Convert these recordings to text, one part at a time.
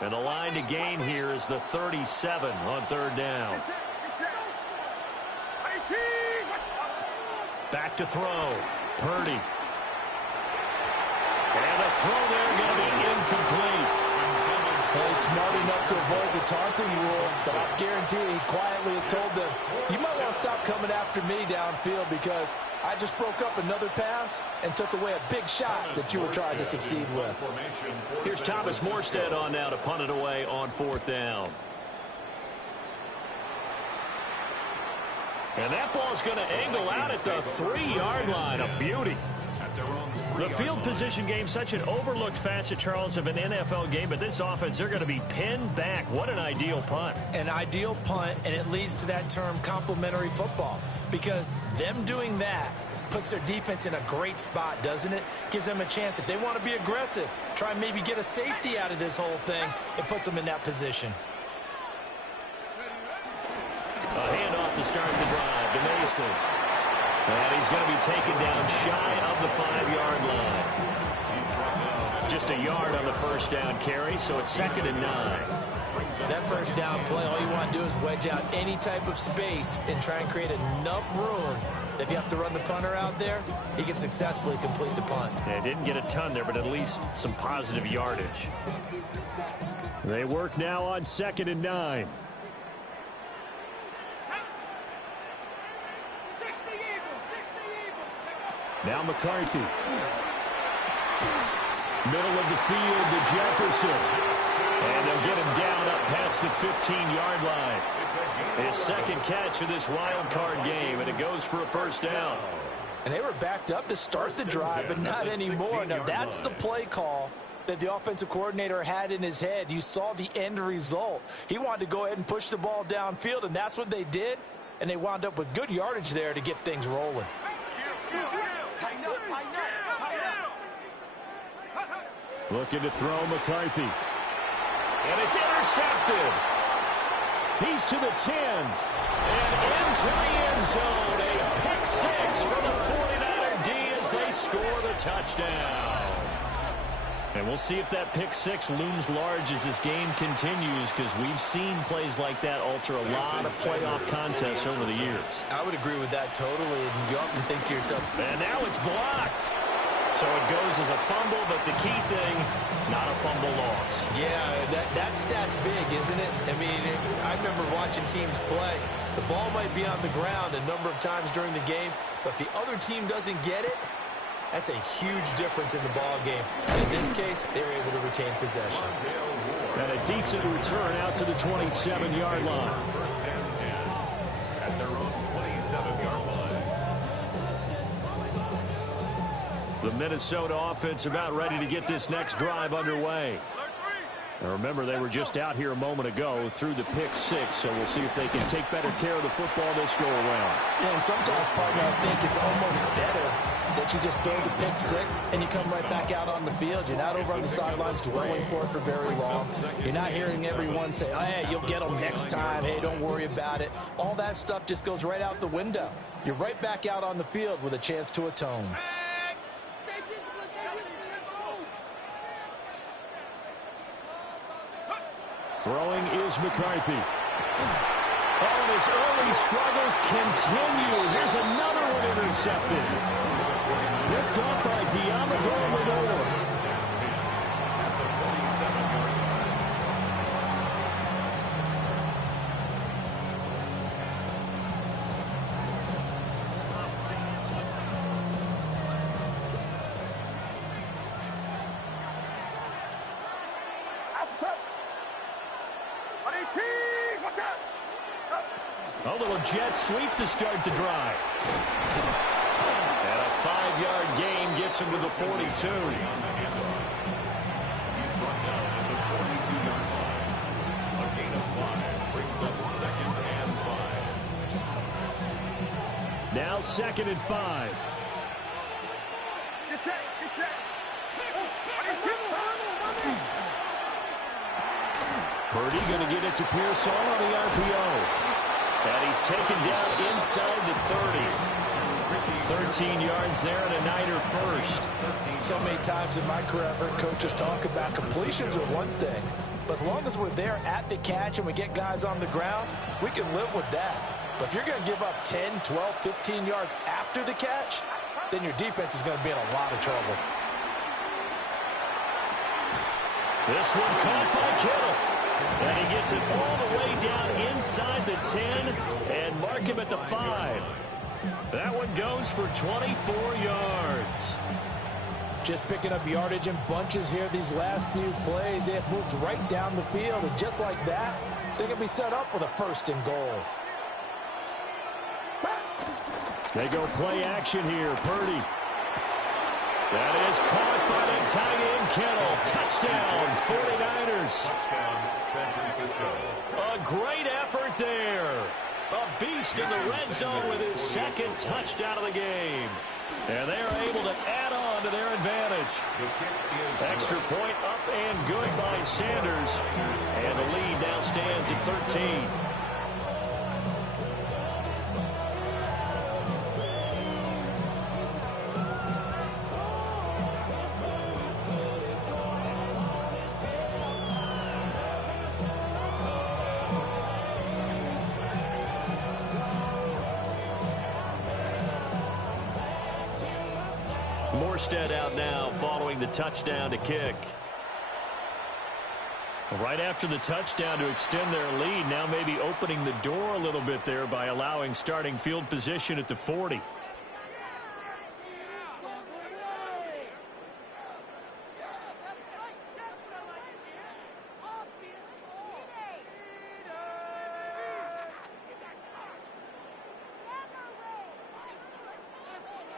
And the line to gain here is the 37 on third down. Back to throw. Purdy. And the throw there going to be incomplete. Well, he's smart enough to avoid the taunting rule, but I guarantee he quietly has told them, you might want to stop coming after me downfield because I just broke up another pass and took away a big shot that you were trying to succeed with. Here's Thomas Morstead on now to punt it away on fourth down. And that ball's going to angle out at the 3-yard line. A beauty. The field position game, such an overlooked facet, Charles, of an NFL game, but this offense, they're going to be pinned back. What an ideal punt. An ideal punt, and it leads to that term complementary football, because them doing that puts their defense in a great spot, doesn't it? Gives them a chance. If they want to be aggressive, try and maybe get a safety out of this whole thing, it puts them in that position. A handoff to start the drive to Mason. And he's going to be taken down shy of the 5-yard line. Just a yard on the first down carry, so it's 2nd and 9. That first down play, all you want to do is wedge out any type of space and try and create enough room. If you have to run the punter out there, he can successfully complete the punt. They didn't get a ton there, but at least some positive yardage. They work now on 2nd and 9. Now McCarthy. Middle of the field to Jefferson. And they'll get him down up past the 15-yard line. His second catch of this wild card game, and it goes for a first down. And they were backed up to start the drive, but not anymore. Now, that's the play call that the offensive coordinator had in his head. You saw the end result. He wanted to go ahead and push the ball downfield, and that's what they did. And they wound up with good yardage there to get things rolling. Looking to throw McCarthy. And it's intercepted. He's to the 10. And into the end zone. A pick six for the 49er D as they score the touchdown. And we'll see if that pick six looms large as this game continues, because we've seen plays like that alter a lot of playoff contests over the years. I would agree with that totally. And you often think to yourself, and now it's blocked. So it goes as a fumble, but the key thing, not a fumble loss. Yeah, that stat's big, isn't it? I mean, I remember watching teams play. The ball might be on the ground a number of times during the game, but if the other team doesn't get it, that's a huge difference in the ball game. And in this case, they were able to retain possession. And a decent return out to the 27-yard line. The Minnesota offense about ready to get this next drive underway. Now remember, they were just out here a moment ago through the pick six, so we'll see if they can take better care of the football this go around. Yeah, and sometimes, partner, I think it's almost better that you just throw the pick six and you come right back out on the field. You're not over on the sidelines dwelling for it for very long. You're not hearing everyone say, oh, hey, you'll get them next time. Hey, don't worry about it. All that stuff just goes right out the window. You're right back out on the field with a chance to atone. Throwing is McCarthy. Oh, and his early struggles continue. Here's another one intercepted. Picked up by Diamador Lenore. A little jet sweep to start the drive. And a 5-yard gain gets him to the 42. Now 2nd and 5. Purdy going to get it to Pearson on the RPO. And he's taken down inside the 30. 13 yards there and a Niner first. So many times in my career, I've heard coaches talk about completions are one thing, But as long as we're there at the catch and we get guys on the ground, we can live with that. But if you're going to give up 10, 12, 15 yards after the catch, then your defense is going to be in a lot of trouble. This one caught by Kittle. And he gets it all the way down inside the 10 and mark him at the 5. That one goes for 24 yards. Just picking up yardage in bunches here these last few plays. They have moved right down the field, and just like that, they're going to be set up with a 1st and goal. They go play action here. Purdy. That is caught by the tight end, Kittle. Touchdown, 49ers. Touchdown, San Francisco. A great effort there. A beast in the red zone with his 2nd touchdown of the game. And they are able to add on to their advantage. Extra point up and good by Sanders. And the lead now stands at 13. Morstead out now following the touchdown to kick. Right after the touchdown to extend their lead, now maybe opening the door a little bit there by allowing starting field position at the 40.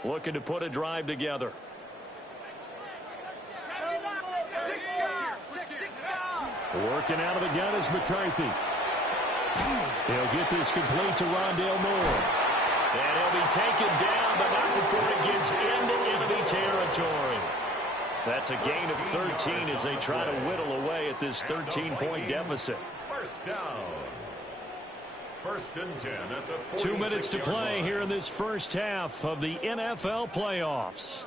Looking to put a drive together. Working out of the gun is McCarthy. He'll get this complete to Rondale Moore. And he'll be taken down, but not before it gets into enemy territory. That's a gain of 13 as they try to whittle away at this 13-point deficit. First down. 1st and 10 at the 2 minutes to play here in this first half of the NFL playoffs.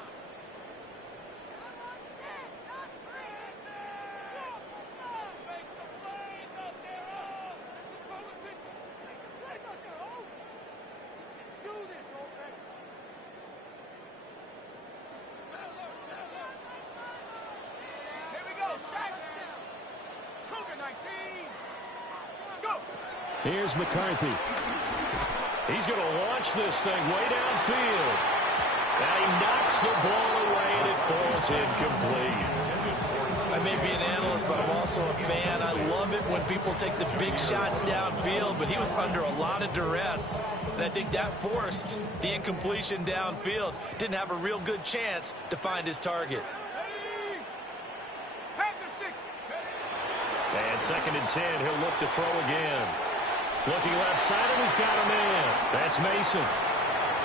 Here's McCarthy. He's going to launch this thing way downfield. And he knocks the ball away, and it falls incomplete. I may be an analyst, but I'm also a fan. I love it when people take the big shots downfield, but he was under a lot of duress. And I think that forced the incompletion downfield. Didn't have a real good chance to find his target. And 2nd and 10, he'll look to throw again. Looking left side, and he's got a man. That's Mason.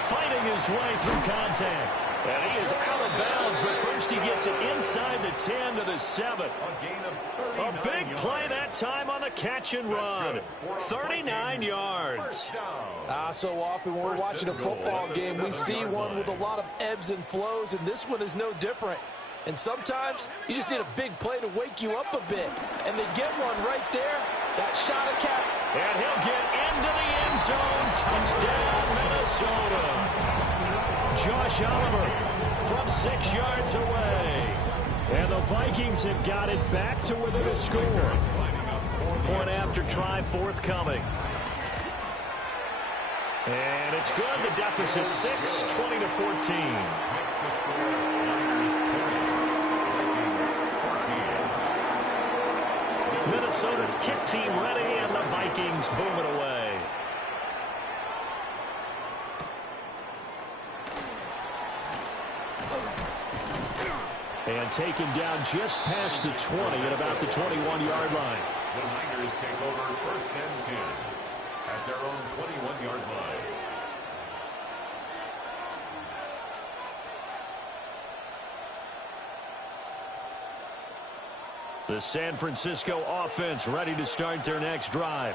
Fighting his way through contact. And he is out of bounds, but first he gets it inside the 10 to the 7. A big play that time on the catch and run. 39 yards. So often when we're watching a football game, we see one with a lot of ebbs and flows, and this one is no different. And sometimes you just need a big play to wake you up a bit. And they get one right there. That shot of cap. And he'll get into the end zone. Touchdown, Minnesota. Josh Oliver from 6 yards away. And the Vikings have got it back to within a score. Point after try forthcoming. And it's good. The deficit 6, 20-14. Minnesota's kick team ready, and the Vikings boom it away. And taken down just past the 20 at about the 21-yard line. The Niners take over 1st and 10 at their own 21-yard line. The San Francisco offense ready to start their next drive.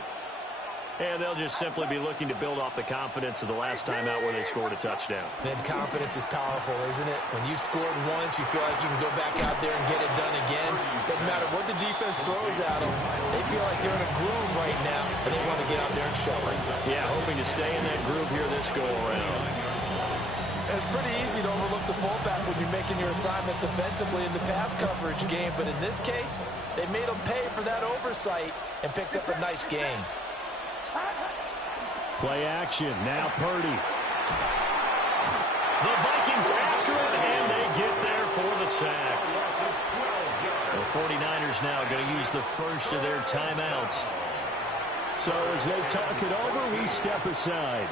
And they'll just simply be looking to build off the confidence of the last time out where they scored a touchdown. Then confidence is powerful, isn't it? When you've scored once, you feel like you can go back out there and get it done again. Doesn't matter what the defense throws at them. They feel like they're in a groove right now, and they want to get out there and show it. Yeah, hoping to stay in that groove here this go-around. It's pretty easy to overlook the fullback when you're making your assignments defensively in the pass coverage game, but in this case, they made him pay for that oversight and picks up a nice gain. Play action. Now Purdy. The Vikings after it, and they get there for the sack. The 49ers now going to use the first of their timeouts. So as they talk it over, we step aside.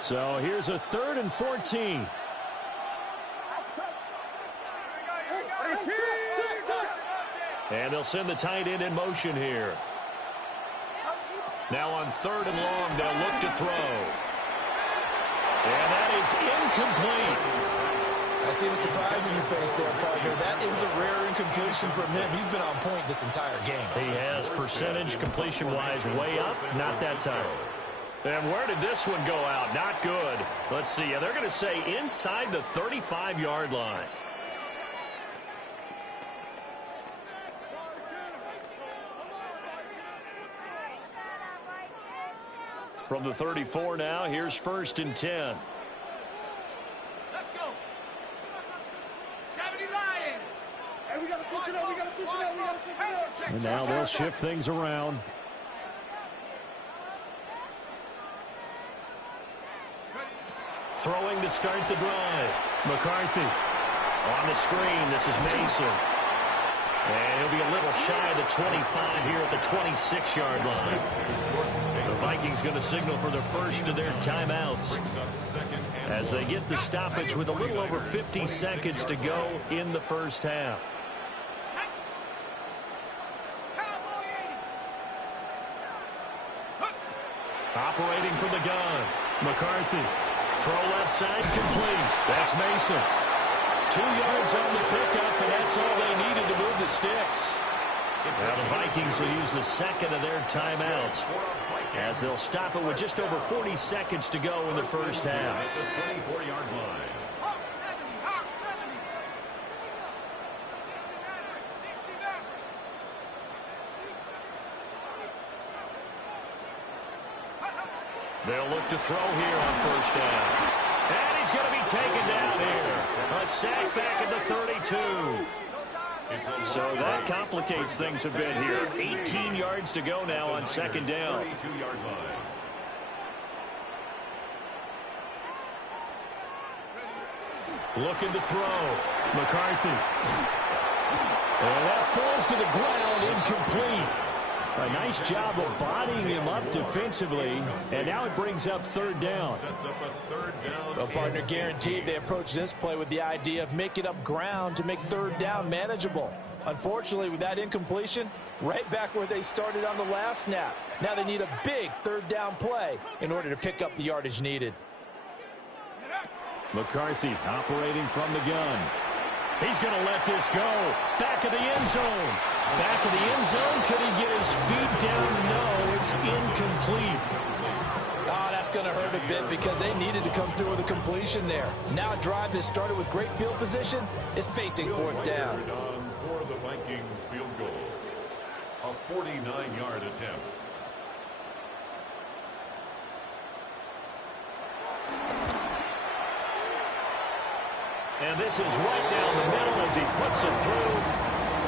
So here's a 3rd and 14. And they'll send the tight end in motion here. Now on 3rd and long, they'll look to throw. And that is incomplete. I see the surprise in your face there, partner. That is a rare incompletion from him. He's been on point this entire game. He has percentage completion-wise way up, not that time. And where did this one go out? Not good. Let's see. Yeah, they're going to say inside the 35-yard line. From the 34 now, here's 1st and 10. Let's go. 70 Lions. Hey, we got to push it up. We got to push it up. We got to push it up. And now they'll shift things around. Throwing to start the drive. McCarthy on the screen. This is Mason. And he'll be a little shy of the 25 here at the 26-yard line. The Vikings going to signal for the first of their timeouts as they get the stoppage with a little over 50 seconds to go in the first half. Operating from the gun. McCarthy. Throw left side complete. That's Mason. 2 yards on the pickup, and that's all they needed to move the sticks. Now the Vikings will use the second of their timeouts as they'll stop it with just over 40 seconds to go in the first half. At the 24-yard line. They'll look to throw here on first down. And he's going to be taken down here. A sack back at the 32. So that complicates things a bit here. 18 yards to go now on second down. 32-yard line. Looking to throw. McCarthy. And that falls to the ground, incomplete. A nice job of bodying him up defensively, and now it brings up 3rd down. Sets up a 3rd down. Well, partner, guaranteed they approach this play with the idea of making up ground to make 3rd down manageable. Unfortunately, with that incompletion, right back where they started on the last snap. Now they need a big 3rd down play in order to pick up the yardage needed. McCarthy operating from the gun. He's going to let this go. Back of the end zone. Back of the end zone. Could he get his feet down? No, it's incomplete. Oh, that's going to hurt a bit because they needed to come through with a completion there. Now a drive that started with great field position is facing 4th down. For the Vikings field goal. A 49-yard attempt. And this is right down the middle as he puts it through.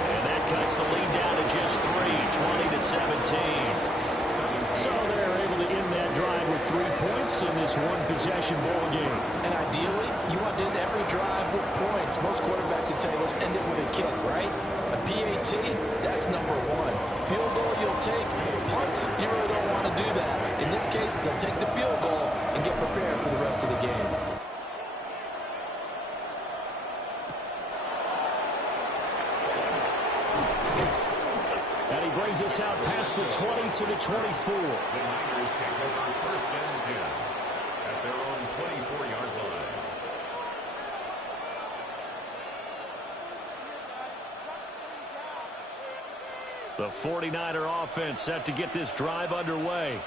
And that cuts the lead down to just 3, 20-17. So they're able to end that drive with 3 points in this one-possession ball game. And ideally, you want to end every drive with points. Most quarterbacks and tables end it with a kick, right? A PAT, that's number 1. Field goal you'll take. Punts, you really don't want to do that. In this case, they'll take the field goal and get prepared for the rest of the game. Brings us out past the 20 to the 24. The Niners take over 1st and 10 at their own 24-yard line. The 49er offense set to get this drive underway.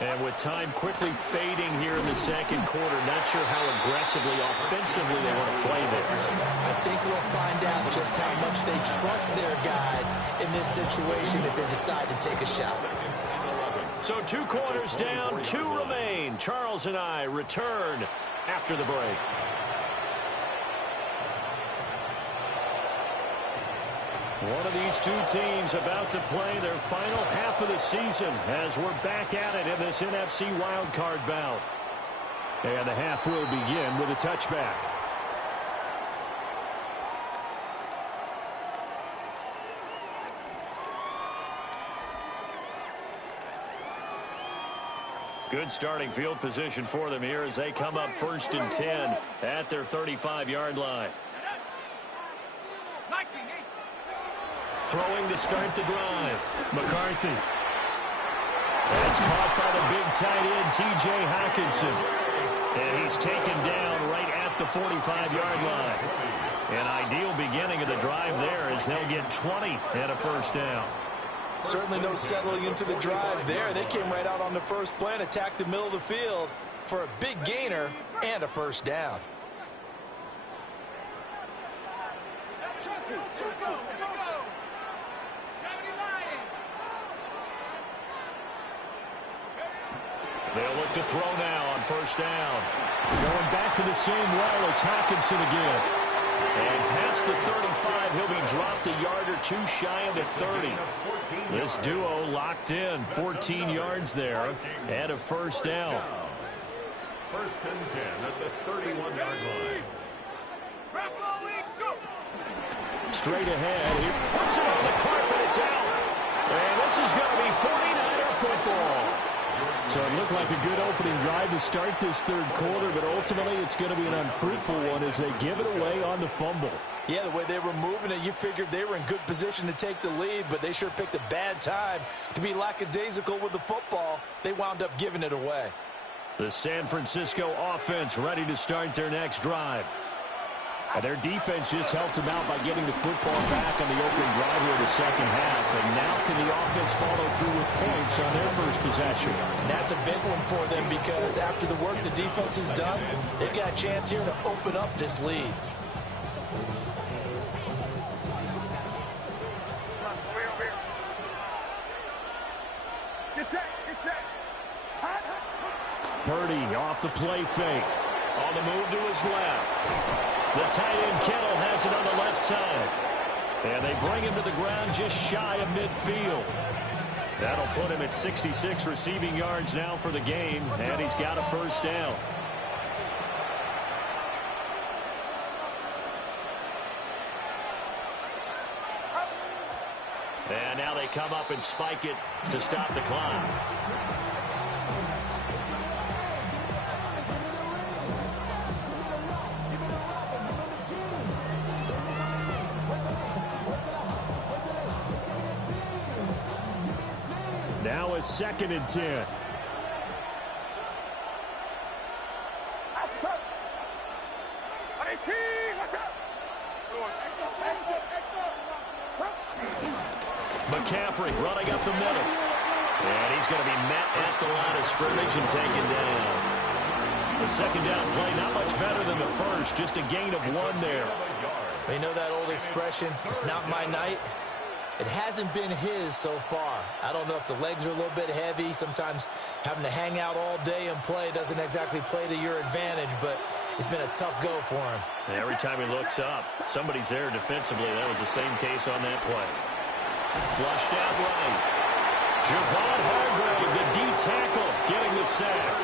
And with time quickly fading here in the second quarter, not sure how aggressively, offensively they want to play this. I think we'll find out just how much they trust their guys in this situation if they decide to take a shot. So 2 quarters down, 2 remain. Charles and I return after the break. One of these 2 teams about to play their final half of the season as we're back at it in this NFC Wildcard bout. And the half will begin with a touchback. Good starting field position for them here as they come up 1st and 10 at their 35-yard line. Throwing to start the drive. McCarthy. That's caught by the big tight end, T.J. Hockenson. And he's taken down right at the 45-yard line. An ideal beginning of the drive there as they'll get 20 and a first down. Certainly no settling into the drive there. They came right out on the first play and attacked the middle of the field for a big gainer and a first down. They'll look to throw now on first down. Going back to the same well, it's Hockenson again. And past the 35, he'll be dropped a yard or 2 shy of the 30. This duo locked in, 14 yards there, and a first down. 1st and 10 at the 31-yard line. Straight ahead, he puts it on the carpet, it's out. And this is going to be 49er football. So it looked like a good opening drive to start this 3rd quarter, but ultimately it's going to be an unfruitful one as they give it away on the fumble. Yeah, the way they were moving it, you figured they were in good position to take the lead, but they sure picked a bad time to be lackadaisical with the football. They wound up giving it away. The San Francisco offense ready to start their next drive. And their defense just helped them out by getting the football back on the opening drive here in the second half. And now can the offense follow through with points on their first possession? And that's a big one for them because after the work the defense has done, they've got a chance here to open up this lead. Get set, get set. Purdy off the play fake. On the move to his left. The tight end Kittle has it on the left side. And they bring him to the ground just shy of midfield. That'll put him at 66 receiving yards now for the game, and he's got a first down. And now they come up and spike it to stop the clock. Now a 2nd and 10. McCaffrey running up the middle. And he's going to be met at the line of scrimmage and taken down. The 2nd down play, not much better than the first, just a gain of 1 there. You know that old expression, it's not my night? It hasn't been his so far. I don't know if the legs are a little bit heavy. Sometimes having to hang out all day and play doesn't exactly play to your advantage, but it's been a tough go for him. And every time he looks up, somebody's there defensively. That was the same case on that play. Flushed out right. Javon Hargrave, the D tackle, getting the sack.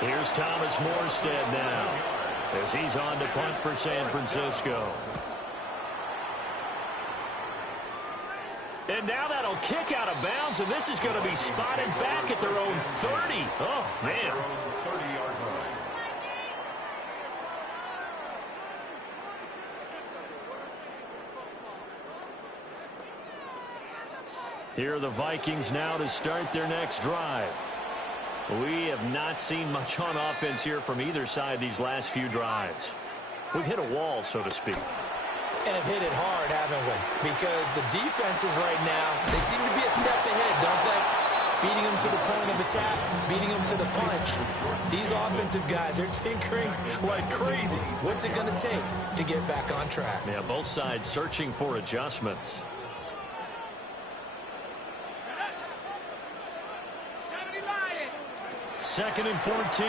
Here's Thomas Morstead now as he's on to punt for San Francisco. And now that'll kick out of bounds, and this is going to be spotted back at their own 30. Oh, man. 30-yard line. Here are the Vikings now to start their next drive. We have not seen much on offense here from either side these last few drives. We've hit a wall, so to speak. And have hit it hard, haven't we? Because the defenses right now, they seem to be a step ahead, don't they? Beating them to the point of attack, beating them to the punch. These offensive guys, they're tinkering like crazy. What's it going to take to get back on track? Yeah, both sides searching for adjustments. Second and 14.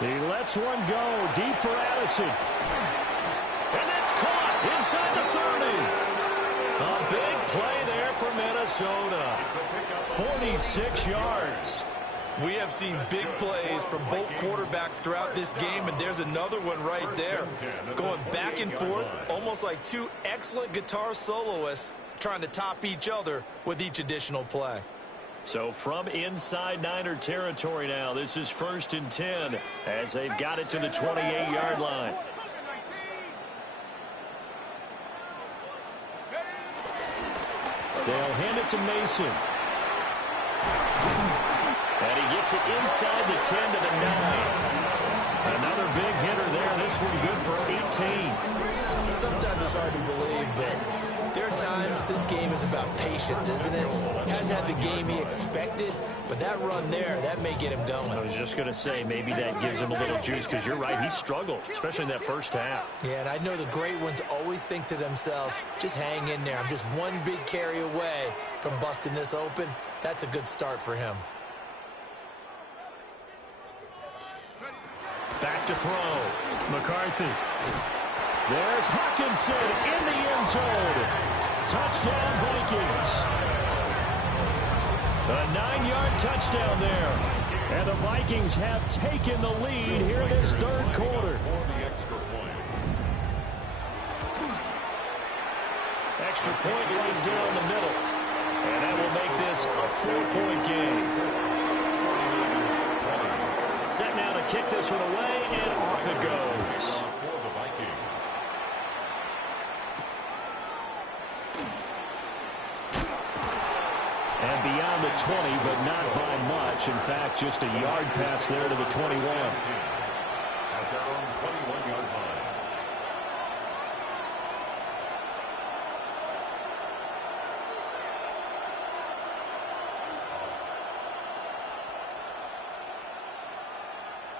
He lets one go deep for Addison. And that's caught inside the 30. A big play there for Minnesota. 46 yards. We have seen big plays from both quarterbacks throughout this game, and there's another one right there. Going back and forth, almost like two excellent guitar soloists trying to top each other with each additional play. So from inside Niner territory now, this is 1st and 10 as they've got it to the 28-yard line. They'll hand it to Mason. And he gets it inside the 10 to the 9. Another big hitter there. This one good for 18. Sometimes it's hard to believe, but there are times this game is about patience, isn't it? Hasn't had the game he expected, but that run there, that may get him going. I was just going to say, maybe that gives him a little juice, because you're right, he struggled, especially in that first half. Yeah, and I know the great ones always think to themselves, just hang in there. I'm just one big carry away from busting this open. That's a good start for him. Back to throw. McCarthy. There's Hawkinson in the end zone. Touchdown, Vikings. A 9-yard touchdown there. And the Vikings have taken the lead here in this third quarter. Extra point right down the middle. And that will make this a 4-point game. Set now to kick this one away, and off it goes. And beyond the 20, but not by much. In fact, just a yard pass there to the 21. At their own 21-yard line.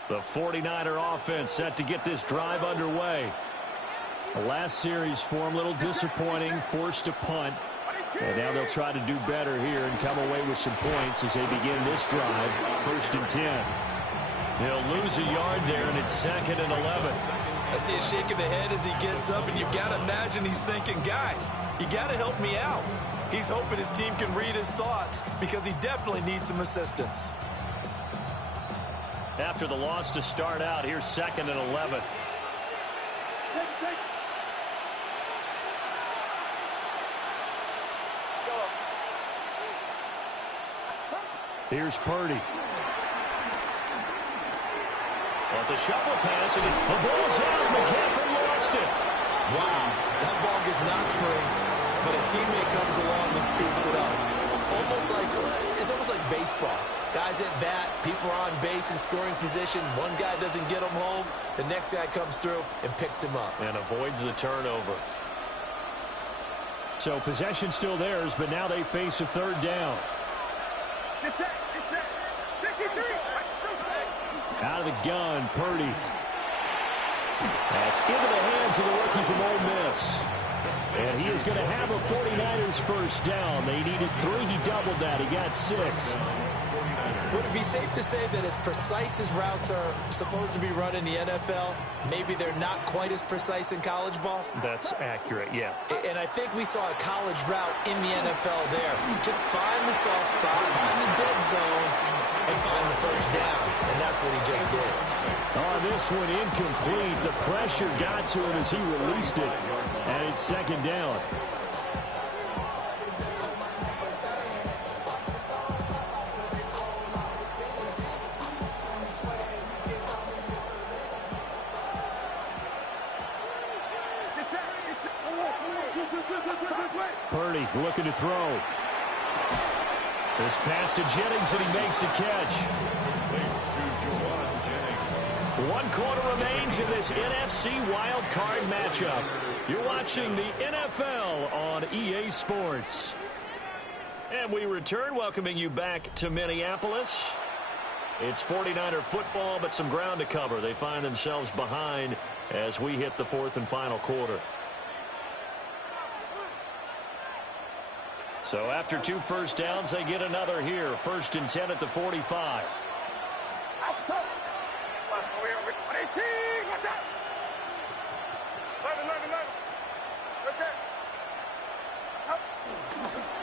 The 49er offense set to get this drive underway. The last series for them, a little disappointing, forced a punt. And now they'll try to do better here and come away with some points as they begin this drive. 1st and 10. They'll lose a yard there, and it's 2nd and 11. I see a shake of the head as he gets up, and you've got to imagine he's thinking, guys, you got to help me out. He's hoping his team can read his thoughts because he definitely needs some assistance. After the loss to start out, here's 2nd and 11. Here's Purdy. Well, it's a shuffle pass, and the ball's out. McCaffrey lost it. Wow, that ball gets knocked free, but a teammate comes along and scoops it up. It's almost like baseball. Guys at bat, people are on base in scoring position. One guy doesn't get him home. The next guy comes through and picks him up. And avoids the turnover. So possession still theirs, but now they face a third down. It's set. 53. Out of the gun, Purdy. That's into the hands of the rookie from Ole Miss. And he is going to have a 49ers first down. They needed 3. He doubled that. He got 6. Would it be safe to say that as precise as routes are supposed to be run in the NFL, maybe they're not quite as precise in college ball? That's accurate, yeah. And I think we saw a college route in the NFL there. Just find the soft spot, find the dead zone, and find the first down. And that's what he just did. Oh, this one incomplete. The pressure got to him as he released it. And it's 2nd down. Purdy looking to throw. This pass to Jennings, and he makes the catch. One quarter remains in this NFC Wildcard matchup. You're watching the NFL on EA Sports. And we return, welcoming you back to Minneapolis. It's 49er football, but some ground to cover. They find themselves behind as we hit the fourth and final quarter. So after 2 first downs, they get another here. 1st and 10 at the 45.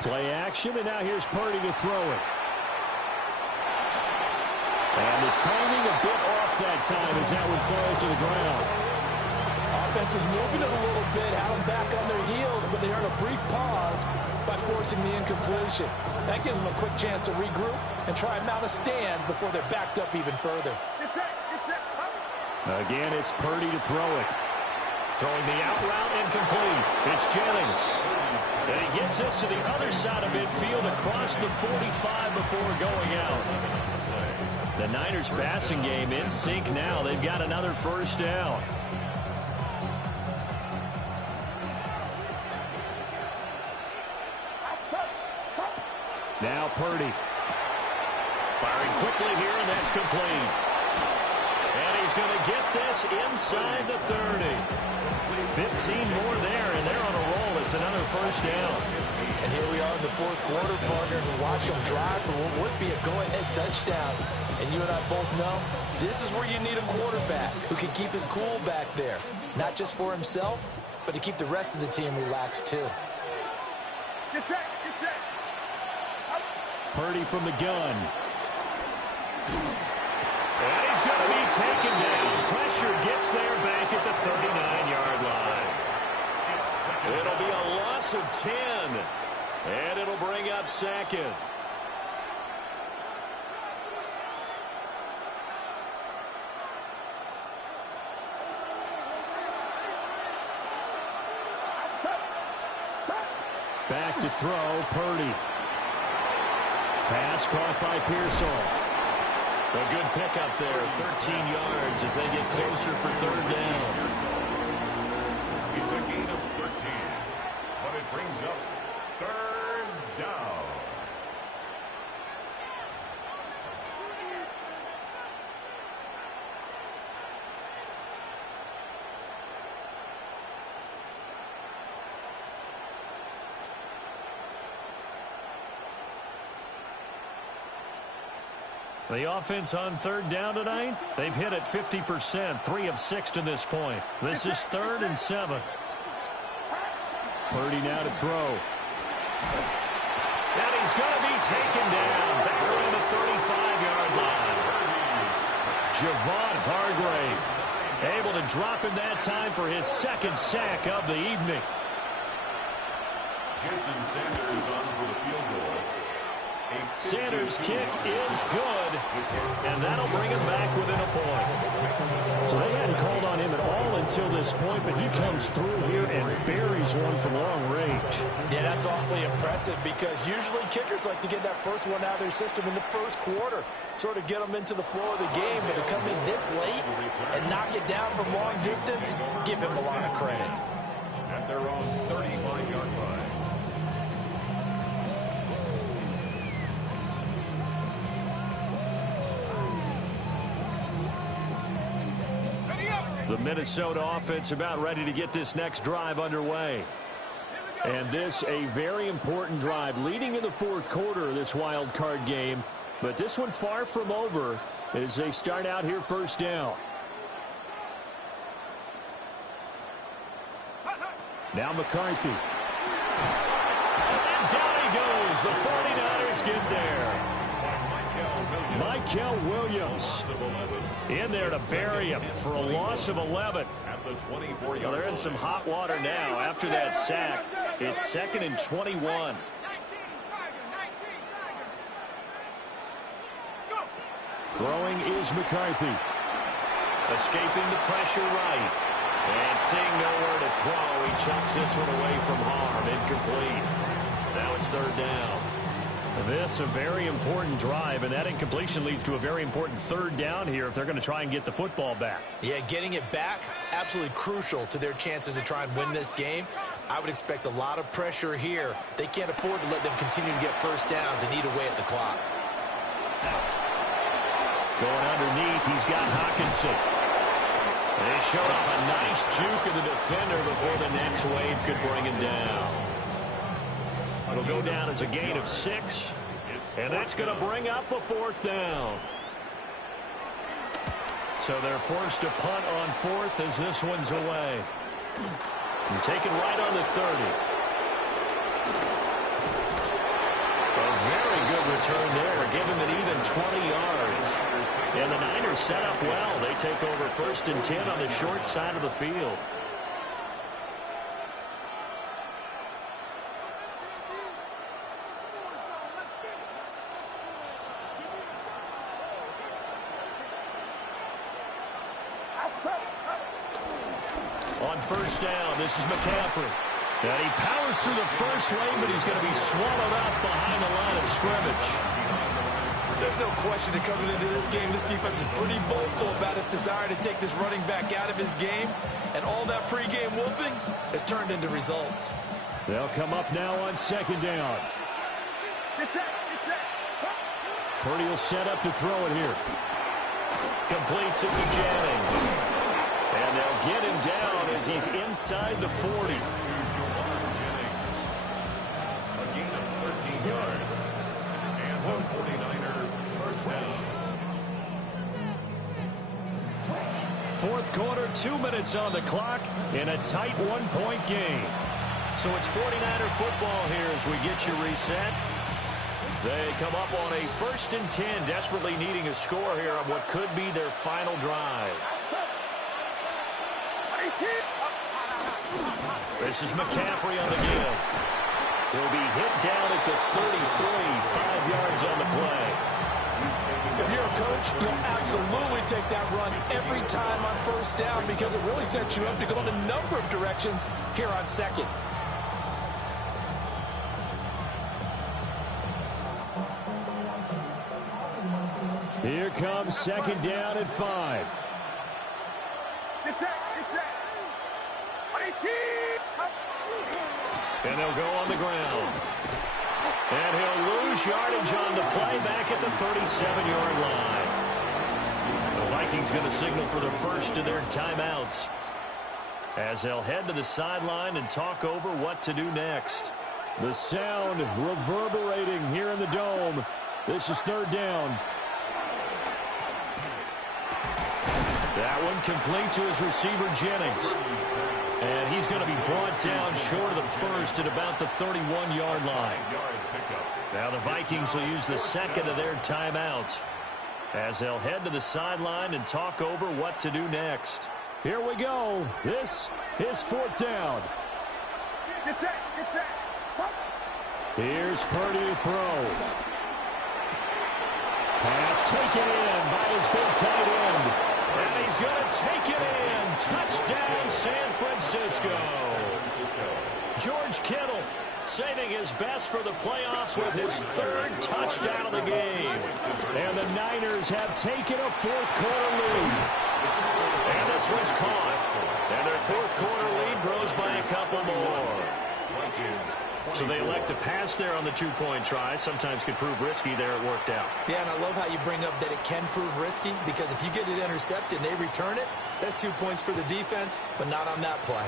Play action, and now here's Purdy to throw it. And the timing a bit off that time as that one falls to the ground. Offense is moving it a little bit, had them back on their heels, but they earn a brief pause by forcing the incompletion. That gives them a quick chance to regroup and try and mount a stand before they're backed up even further. Again, it's Purdy to throw it. Throwing the out route incomplete. It's Jennings. And he gets us to the other side of midfield across the 45 before going out. The Niners passing game in sync now. They've got another first down. Now Purdy. Firing quickly here, and that's complete. And he's going to get this inside the 30. 15 more there, and they're on a roll. It's another first down. And here we are in the fourth quarter, partner, and watch them drive for what would be a go-ahead touchdown. And you and I both know this is where you need a quarterback who can keep his cool back there. Not just for himself, but to keep the rest of the team relaxed too. Get set, get set. Purdy from the gun. And he's going to be taken down. Pressure gets there back at the 39-yard line. It'll be a loss of 10. And it'll bring up second. Back to throw, Purdy. Pass caught by Pearsall. A good pickup there, 13 yards as they get closer for third down. It's a gain of 13, but it brings up third down. The offense on third down tonight, they've hit it 50%, 3 of 6 to this point. This is 3rd and 7. Purdy now to throw. And he's going to be taken down back on the 35-yard line. Javon Hargrave able to drop him that time for his 2nd sack of the evening. Jason Sanders on for the field goal. Sanders' kick is good, and that'll bring him back within a point. So they hadn't called on him at all until this point, but he comes through here and buries one from long range. Yeah, that's awfully impressive because usually kickers like to get that first one out of their system in the first quarter, sort of get them into the flow of the game, but to come in this late and knock it down from long distance, give him a lot of credit. At their own 35-yard line. The Minnesota offense about ready to get this next drive underway. And this a very important drive leading in the fourth quarter of this wild card game. But this one far from over as they start out here first down. Now McCarthy. And down he goes. The 49ers get there. Michael Williams in there to bury him for a loss of 11. Well, they're in some hot water now after that sack. It's 2nd and 21. Throwing is McCarthy. Escaping the pressure right. And seeing nowhere to throw, he chucks this one away from harm. Incomplete. Now it's third down. This a very important drive, and that incompletion leads to a very important third down here if they're going to try and get the football back. Yeah, getting it back, absolutely crucial to their chances to try and win this game. I would expect a lot of pressure here. They can't afford to let them continue to get first downs and eat away at the clock. Going underneath, he's got Hawkinson. They showed up a nice juke of the defender before the next wave could bring him down. It'll go down as a gain of 6, and that's going to bring up the 4th down. So they're forced to punt on 4th as this one's away. And taken right on the 30. A very good return there. Give him an even 20 yards. And the Niners set up well. They take over 1st and 10 on the short side of the field. On 1st down, this is McCaffrey. And he powers through the first lane, but he's going to be swallowed up behind the line of scrimmage. There's no question that coming into this game, this defense is pretty vocal about its desire to take this running back out of his game. And all that pregame whooping has turned into results. They'll come up now on 2nd down. Purdy will set up to throw it here. Completes it to Jennings. And they'll get him down as he's inside the 40. A gain of 13 yards. And a 49er first down. 4th quarter, 2 minutes on the clock in a tight 1-point game. So it's 49er football here as we get you reset. They come up on a 1st and 10, desperately needing a score here on what could be their final drive. This is McCaffrey on the give. He'll be hit down at the 33, 5 yards on the play. If you're a coach, you'll absolutely take that run every time on 1st down because it really sets you up to go in a number of directions here on 2nd. Here comes 2nd down at 5. And he'll go on the ground. And he'll lose yardage on the play back at the 37-yard line. The Vikings going to signal for the first of their timeouts as they'll head to the sideline and talk over what to do next. The sound reverberating here in the dome. This is 3rd down. That one complete to his receiver, Jennings. And he's going to be brought down short of the 1st at about the 31-yard line. Now the Vikings will use the 2nd of their timeouts as they'll head to the sideline and talk over what to do next. Here we go. This is 4th down. Here's Purdy to throw. Pass taken in by his big tight end. And he's going to take it in. Touchdown, San Francisco. George Kittle saving his best for the playoffs with his 3rd touchdown of the game. And the Niners have taken a 4th quarter lead. And this one's caught. And their 4th quarter lead grows by a couple more. So they elect to pass there on the 2-point try. Sometimes could prove risky. There it worked out. Yeah, and I love how you bring up that it can prove risky because if you get it intercepted and they return it, that's 2 points for the defense, but not on that play.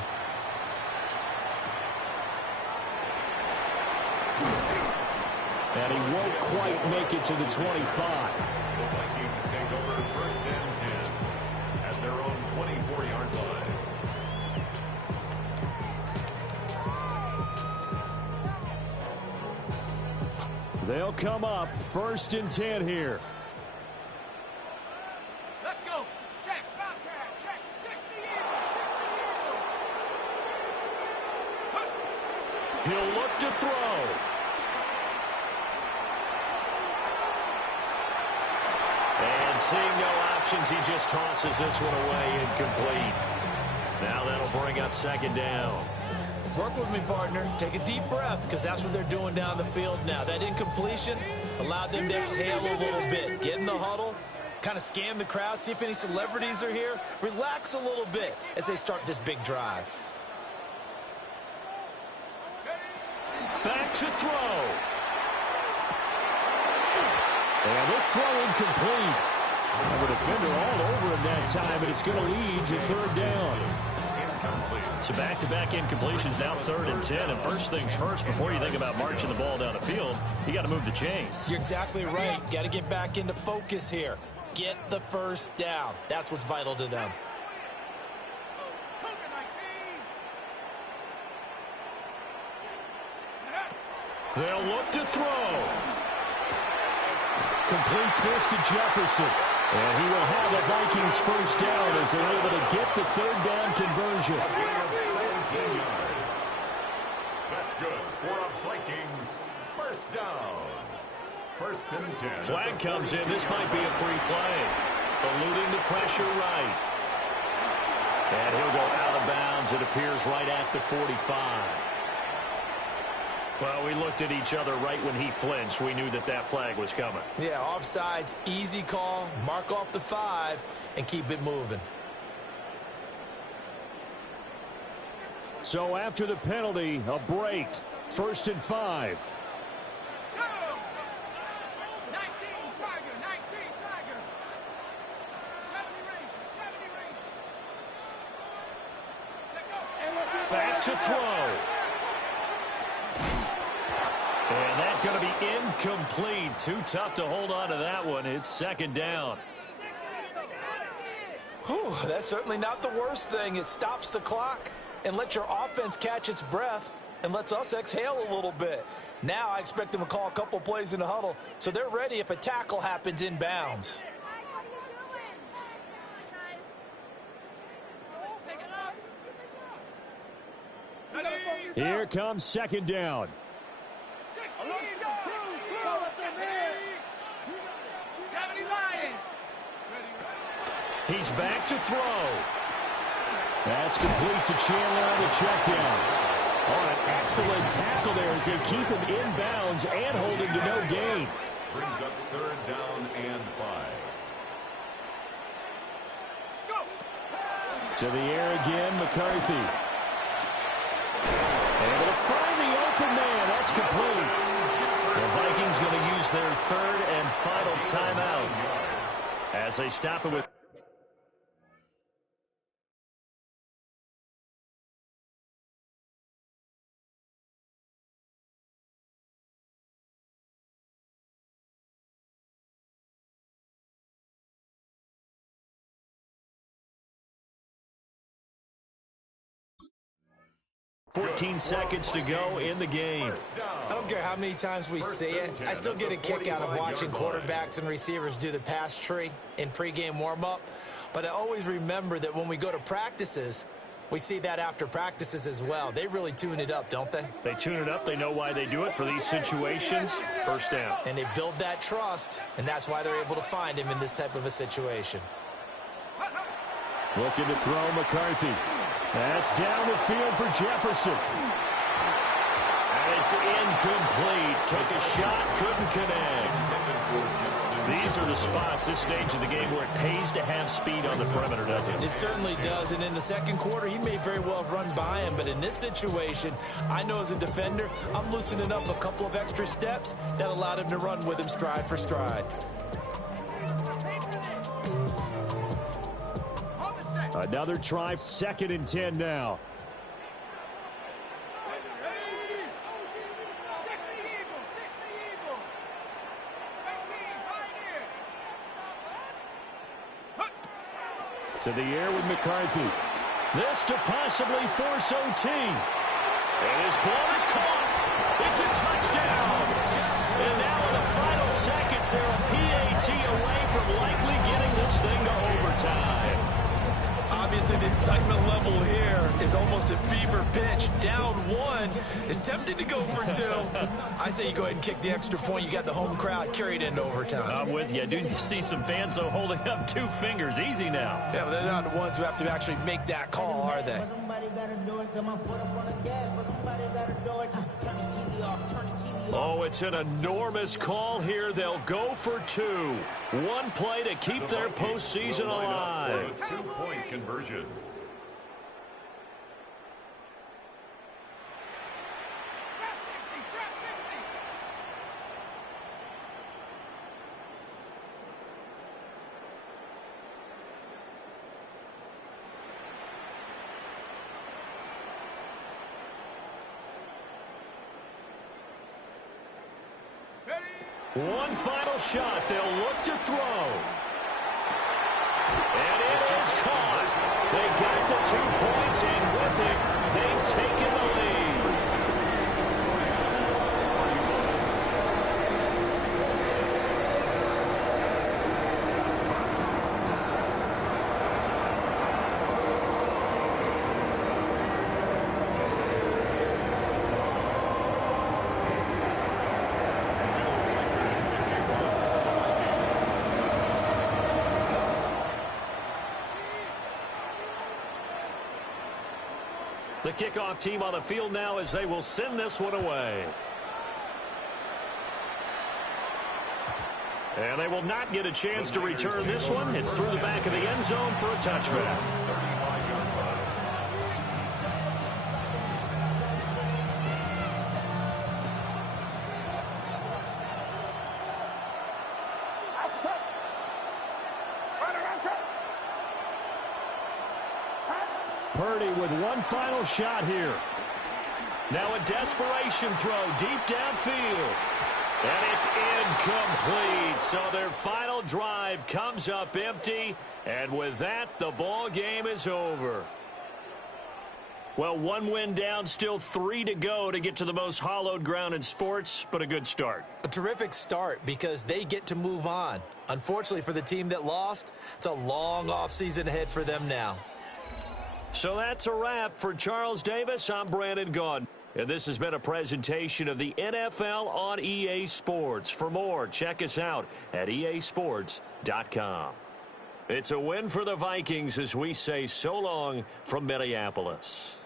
And he won't quite make it to the 25. The Vikings take over 1st and 10 at their own 24-yard line. They'll come up 1st and 10 here. Let's go. Check. Bobcat. Check. 60 in. He'll look to throw. And seeing no options, he just tosses this one away incomplete. Now that'll bring up 2nd down. Work with me, partner. Take a deep breath, because that's what they're doing down the field now. That incompletion allowed them to exhale a little bit. Get in the huddle, kind of scan the crowd, see if any celebrities are here. Relax a little bit as they start this big drive. Back to throw. And this throw incomplete. The defender all over him that time, and it's going to lead to third down. So back-to-back incompletions, now 3rd and 10. And first things first, before you think about marching the ball down the field, you got to move the chains. You're exactly right. Got to get back into focus here. Get the first down. That's what's vital to them. They'll look to throw. Completes this to Jefferson. And he will have the Vikings first down as they're able to get the third down conversion. 17 yards. That's good for a Vikings first down. 1st and 10. Flag comes in. This might be a free play. Eluding the pressure right. And he'll go out of bounds. It appears right at the 45. Well, we looked at each other right when he flinched. We knew that that flag was coming. Yeah, offsides, easy call. Mark off the 5 and keep it moving. So after the penalty, a break. 1st and 5. Back to throw. And that's going to be incomplete. Too tough to hold on to that one. It's 2nd down. Whew, that's certainly not the worst thing. It stops the clock and lets your offense catch its breath and lets us exhale a little bit. Now I expect them to call a couple plays in the huddle so they're ready if a tackle happens in bounds. Here comes 2nd down. He's back to throw. That's complete to Chandler on the check down. Oh, an excellent tackle there as they keep him in bounds and hold him to no gain. Brings up 3rd down and 5. To the air again, McCarthy. Able to find the open man. That's complete. The Vikings going to use their 3rd and final timeout as they stop it with. $14 seconds to go in the game. I don't care how many times we see it. I still get a kick out of watching quarterbacks and receivers do the pass tree in pregame warm-up. But I always remember that when we go to practices, we see that after practices as well. They really tune it up, don't they? They tune it up. They know why they do it for these situations. First down. And they build that trust, and that's why they're able to find him in this type of a situation. Looking to throw McCarthy. That's down the field for Jefferson. And it's incomplete. Took a shot, couldn't connect. These are the spots, this stage of the game, where it pays to have speed on the perimeter, doesn't it? It certainly does. And in the second quarter, he may very well have run by him. But in this situation, I know as a defender, I'm loosening up a couple of extra steps that allowed him to run with him stride for stride. Another try, 2nd and 10 now. To the air with McCarthy. This to possibly force OT. And his ball is caught. It's a touchdown. And now in the final seconds, they're a PAT away from likely getting this thing to overtime. Obviously, the excitement level here is almost a fever pitch. Down one is tempting to go for two. I say you go ahead and kick the extra point. You got the home crowd carried into overtime. I'm with you. Do you see some fans, though, holding up 2 fingers? Easy now. Yeah, but they're not the ones who have to actually make that call, are they? Oh, it's an enormous call here. They'll go for 2. One play to keep their postseason alive. For a 2-point conversion. One final shot. They'll look to throw. And it is caught. They got the 2 points, and with it, they've taken the lead. The kickoff team on the field now as they will send this one away. And they will not get a chance to return this one. It's through the back of the end zone for a touchback. Purdy with one final shot here. Now a desperation throw deep downfield. And it's incomplete. So their final drive comes up empty. And with that, the ball game is over. Well, 1 win down, still 3 to go to get to the most hallowed ground in sports, but a good start. A terrific start because they get to move on. Unfortunately for the team that lost, it's a long offseason ahead for them now. So that's a wrap for Charles Davis. I'm Brandon Gaudin. And this has been a presentation of the NFL on EA Sports. For more, check us out at easports.com. It's a win for the Vikings as we say so long from Minneapolis.